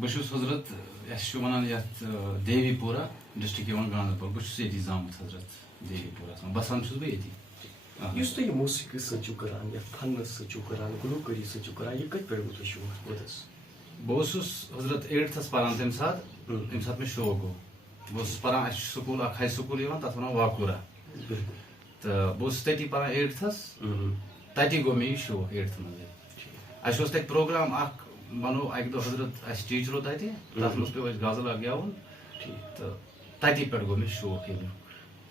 Bushus Hazrat, Yashumanan Yat Devi Pura, district Yaman Ganapur, Bush City Zamat Hazrat, Devi Pura. Basan Shuzbeti. Yus to music such Ukaran, ya fun such Ukaran, Gurukari such Ukara, you get very good show with us. Bosus Hazrat 8th Parantim Sad, in Sat Mishogo. Bos Paran Sukula, High Sukulivan, Tatana Wakura. The Bos 30 Para 8th, Tati Gomi show 8th. I should take program Mano, I do as teacher of that, that's most of Gazala Gaon, Tati Pergomi show him.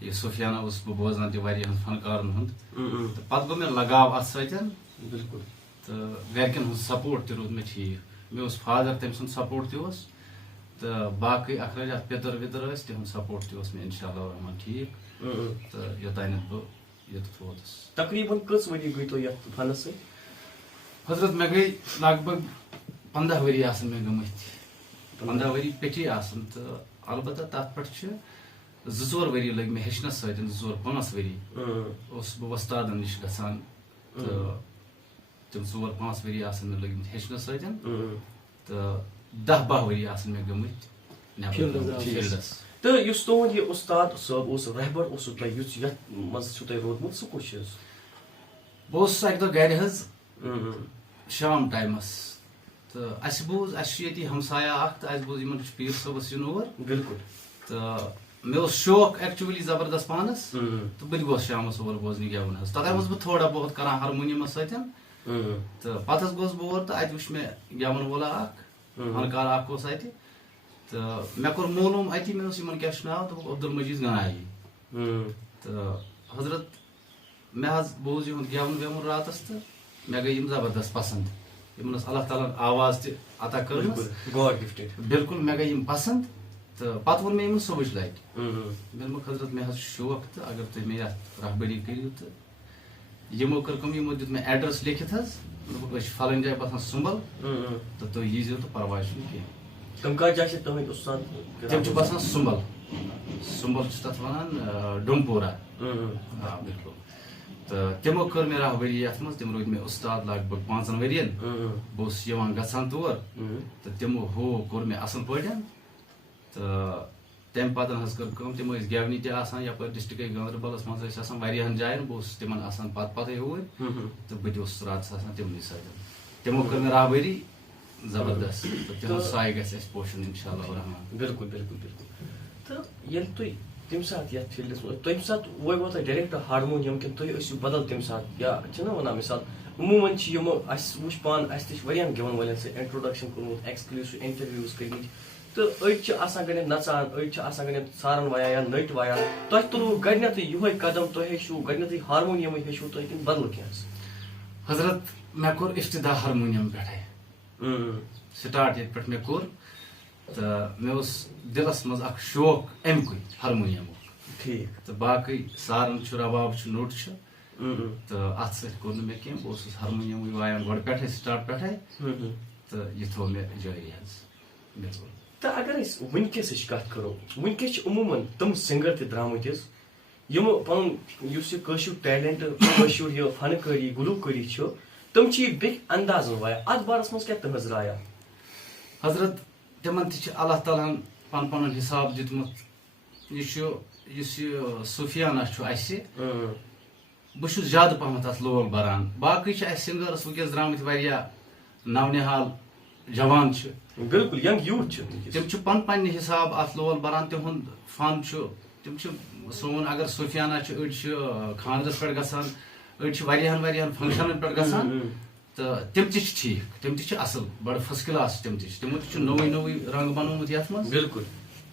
یہ سفیانہ اوسُس بہٕ بوزان تہِ واریاہن فنکارن ہُنٛد تہٕ پتہٕ گوٚو مےٚ لگاو اتھ سۭتۍ بالکل تہٕ گرِکٮ۪ن ہُنٛد سپورٹ تہِ روٗد مےٚ ٹھیٖک مےٚ اوس فادر تٔمۍ سُنٛد سپورٹ تہِ اوس تہٕ باقٕے اخراج اتھ پِتٕر وِتٕر ٲسۍ تِہُنٛد سپورٹ تہِ اوس مےٚ انشاء اللہ الرحمان ٹھیٖک تہٕ یوٚتانٮ۪تھ بہٕ ییٚتٮ۪تھ ووتُس تقریٖباً کٔژ ؤری گٔے تۄہہِ یتھ فنس سۭتۍ حضرت مےٚ گٔے لگ بگ 15 ؤری آسن مےٚ گٔمٕتۍ 15 ؤری پیٚٹھی آسن تہٕ البتہ تتھ پٮ۪ٹھ چھِ 2-4 ؤری لٔگۍ مےٚ ہیٚچھنس سۭتۍ 2-4-5 ؤری اوسُس بہٕ وۄستادن نِش گژھان تہٕ تِم 4-5 ؤری آسن مےٚ لٔگمٕتۍ ہیٚچھنس سۭتۍ تہٕ 10-12 ؤری آسن مےٚ گٔمٕتۍ نیٚبر فیٖلڈس تہٕ یُس تُہُنٛد یہِ اُستاد صٲب اوس رہبر اوسوٕ تۄہہِ یُس یتھ منٛز چھُو تۄہہِ روٗدمُت سُہ کُس چھُ بہٕ اوسُس اکہِ دۄہ گرِ حظ شام ٹایمس تہٕ اسہِ بوٗز اسہِ چھُ ییٚتی ہمسایا اکھ تہٕ اسہِ بوٗز یِمن چھُ پیٖر صٲبس یُن اور بالکل تہٕ مےٚ اوس شوق ایکچُؤلی زبردست پانس تہٕ بہٕ تہِ گوس شامس اور بوزنہِ گٮ۪وُن حظ تتھ اوسُس بہٕ تھوڑا بہت کران ہارمونیمس سۭتۍ تہٕ پتہٕ حظ گوس بہٕ اور تہٕ اتہِ وُچھ مےٚ گٮ۪وَن وولا اکھ فنکار اکھ اوس اتہِ تہٕ مےٚ کوٚر معلوٗم اتی مےٚ اوس یِمن کیاہ چھُ ناو دوٚپُکھ عبدالمجیٖد گنایی تہٕ حضرت مےٚ حظ بوٗز یِہُنٛد گٮ۪وُن وٮ۪وُن راتس تہٕ مےٚ گٔے یِم زبردست پسنٛد یِمن ٲس اللہ تعالیٰ ہن آواز تہِ عطا کٔرمٕژ گاڈ گفٹڈ بالکل مےٚ گٔے یِم پسنٛد تہٕ پتہٕ ووٚن مےٚ یِمن صبحٕچ لٹہِ مےٚ دوٚپمکھ حضرت مےٚ حظ چھُ شوق تہٕ اگر تُہۍ مےٚ یتھ رہبری کٔرِو تہٕ یِمو کٔر کٲم یِمو دیُت مےٚ ایڈرس لیکھِتھ حظ دوٚپُکھ أسۍ چھِ فلٲنۍ جایہِ باسان سُمبل تہٕ تُہۍ ییٖزیو تہٕ پرواے چھُنہٕ کینٛہہ تِم کتھ جایہِ چھِ تُہٕنٛدۍ اُستاد تِم چھِ باسان سُمبل چھِ تتھ ونان ڈومپورہ آ بالکل تہٕ تِمو کٔر مےٚ رہبری یتھ منٛز تِم روٗدۍ مےٚ اُستاد لگ بگ 5 ؤرین بہٕ اوسُس یِوان گژھان تور تہٕ تِمو کوٚر مےٚ اصل پٲٹھۍ تہٕ تمہِ پتہٕ حظ کٔر کٲم تِم ٲسۍ گٮ۪ونہِ تہِ آسان یپٲرۍ ڈسٹرکے گاندربلس منٛز ٲسۍ آسان واریاہن جاین بہٕ اوسُس تِمن آسان پتہٕ اوٗرۍ تہٕ بہٕ تہِ اوسُس راتس آسان تِمنٕے سۭتۍ تِمو کٔر مےٚ رہبری زبردست تہٕ تِہُنٛد سایہِ گژھِ اَسہِ پوشُن انشاء اللہ الرحمان بالکل بالکل بالکل تہٕ ییٚلہِ تُہۍ تمہِ ساتہٕ یتھ فیٖلڈس منٛز تمہِ ساتہٕ وٲگوا تۄہہِ ڈایریکٹ ہارمونیم کِنہٕ تُہۍ ٲسِو بدل تمہِ ساتہٕ یا چھِنہ ونان مِثال عموٗمن چھِ یِمو اسہِ وٕچھ پانہٕ اسہِ تہِ چھِ واریاہن گٮ۪ون والٮ۪ن سۭتۍ انٹروڈکشن کوٚرمُت ایکسکلوٗسِو انٹروِوز کٔرمٕتۍ تہٕ أڑۍ چھِ آسان گۄڈٕنیتھ نژان أڑۍ چھِ آسان گۄڈٕنیتھ سارن وایان یا نٔٹۍ وایان تۄہہِ تُلوٕ گۄڈٕنیتھٕے یِہوے قدم تۄہہِ ہیٚچھوٕ گۄڈٕنیتھٕے ہارمونیمٕے ہیٚچھوٕ تۄہہِ کِنہٕ بدل کینٛہہ حضرت مےٚ کوٚر افتدا ہارمونیم پٮ۪ٹھے سٹارٹ ییٚتہِ پٮ۪ٹھ مےٚ کوٚر تہٕ مےٚ اوس دِلس منٛز اکھ شوق امیُکُے ہارمونیمُک ٹھیٖک تہٕ باقٕے سارن چھُ رباب چھُ نوٚٹ چھُ تہٕ اتھ سۭتۍ کوٚر نہٕ مےٚ کینٛہہ بہٕ اوسُس ہارمونیمٕے وایان گۄڈٕ پٮ۪ٹھے سٹارٹ پٮ۪ٹھے تہٕ یہِ تھوٚو مےٚ جٲری حظ بالکل تہٕ اگر أسۍ وٕنکیٚسٕچ کتھ کرو وٕنکیٚس چھِ عموٗمن تِم سِنگر تہِ درٛامٕتۍ حظ یِمو پنُن یُس یہِ کٲشُر ٹیلنٹ کٲشُر یہِ فنکٲری گلوٗکٲری چھُ تِم چھِ یہِ بیٚکہِ اندازن وایان اتھ بارس منٛز کیاہ تُہنٛز رایا حضرت تِمن تہِ چھِ اللہ تعالیٰ ہن پنُن پنُن حساب دیُتمُت یہِ چھُ یُس یہِ صوفیانہ چھُ اسہِ بہٕ چھُس زیادٕ پہمتھ اتھ لول بران باقٕے چھِ اسہِ سِنگٲرٕس وٕنکیٚس درٛامٕتۍ واریاہ نونِحال جوان چھِ بالکل ینگ یوٗتھ چھِ تِم چھِ پننہِ حساب اتھ لول بران تِہُنٛد فن چھُ تِم چھِ سون اگر صوفیانہ چھِ أڑۍ چھِ خانٛدرس پٮ۪ٹھ گژھان أڑۍ چھِ واریاہن فنکشنن پٮ۪ٹھ گژھان تہٕ تِم تہِ چھِ ٹھیٖک تِم تہِ چھِ اصل بڑٕ فٔسٹ کلاس تِم تہِ چھِ تِمو تہِ چھُ نوٚوُے رنٛگ بنومُت یتھ منٛز بالکل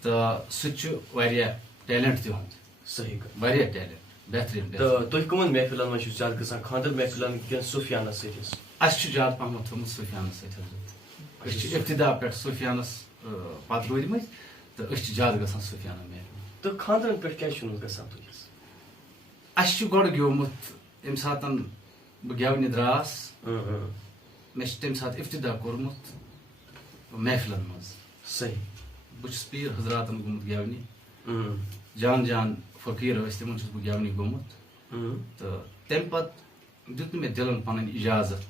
تہٕ سُہ تہِ چھُ واریاہ ٹیلنٹ تِہُنٛد صحیح واریاہ ٹیلنٹ بہتریٖن تہٕ تُہۍ کٕمن محفلن منٛز چھِو زیادٕ گژھان خانٛدر محفلن کِنہٕ صوفیانس سۭتۍ حظ اسہِ چھُ زیادٕ پہمتھ تھوٚمُت صوفیانس سۭتۍ حضرت أسۍ چھِ ابتدا پٮ۪ٹھ صوفیانس پتہٕ روٗدمٕتۍ تہٕ أسۍ چھِ زیادٕ گژھان صوفیانہ محفل تہٕ خانٛدرن پٮ۪ٹھ کیازِ چھُو نہٕ گژھان تُہۍ اسہِ چھُ گۄڈٕ گیومُت ییٚمہِ ساتہٕ بہٕ گٮ۪ونہِ دراس مےٚ چھُ تمہِ ساتہٕ ابتدا کوٚرمُت محفلن منٛز صحیح بہٕ چھُس پیٖر حضراتن گوٚمُت گٮ۪ونہِ جان فقیٖر ٲسۍ تِمن چھُس بہٕ گٮ۪ونہِ گوٚمُت تہٕ تمہِ پتہٕ دیُت نہٕ مےٚ دِلن پنٕنۍ اِجازت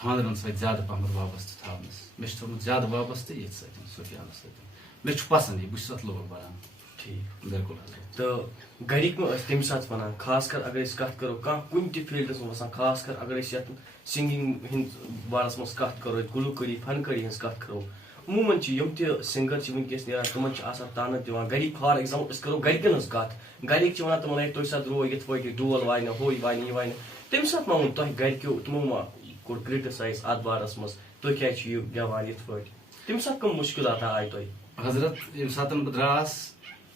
خانٛدرن سۭتۍ زیادٕ پہمتھ وابستہٕ تھاونس مےٚ چھُ تھوٚومُت زیادٕ وابستہٕ ییٚتھۍ سۭتۍ صوفیانس سۭتۍ مےٚ چھُ پسنٛد یہِ بہٕ چھُس اتھ لول بران ٹھیٖک بالکل تہٕ گرِکۍ مہ ٲسۍ تمہِ ساتہٕ ونان خاص کر اگر أسۍ کتھ کرو کانٛہہ کُنہِ تہِ فیٖلڈس منٛز آسان خاص کر اگر أسۍ یتھ سِنگِنگ ہٕنٛدۍ بارس منٛز کتھ کرو گلوٗکٲری فنکٲری ہٕنٛز کتھ کرو عموٗمن چھِ یِم تہِ سِنگر چھِ وٕنکیٚس نیران تِمن چھِ آسان تانہٕ دِوان گرِکۍ فار ایگزامپل أسۍ کرو گرِکٮ۪ن ہٕنٛز کتھ گرِکۍ چھِ ونان تِمن ہے تُہۍ سا درٛاو یِتھ پٲٹھۍ یہِ ڈول واینہِ ہُہ واینہِ یہِ واینہِ تمہِ ساتہٕ ما ووٚن تۄہہِ گرِکیو تِمو ما کوٚر کرٹِسایز اتھ بارس منٛز تُہۍ کیازِ چھِو یہِ گٮ۪وان یِتھ پٲٹھۍ تمہِ ساتہٕ کٕم مُشکِلات آیہِ تۄہہِ حضرت ییٚمہِ ساتہٕ بہٕ دراس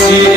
See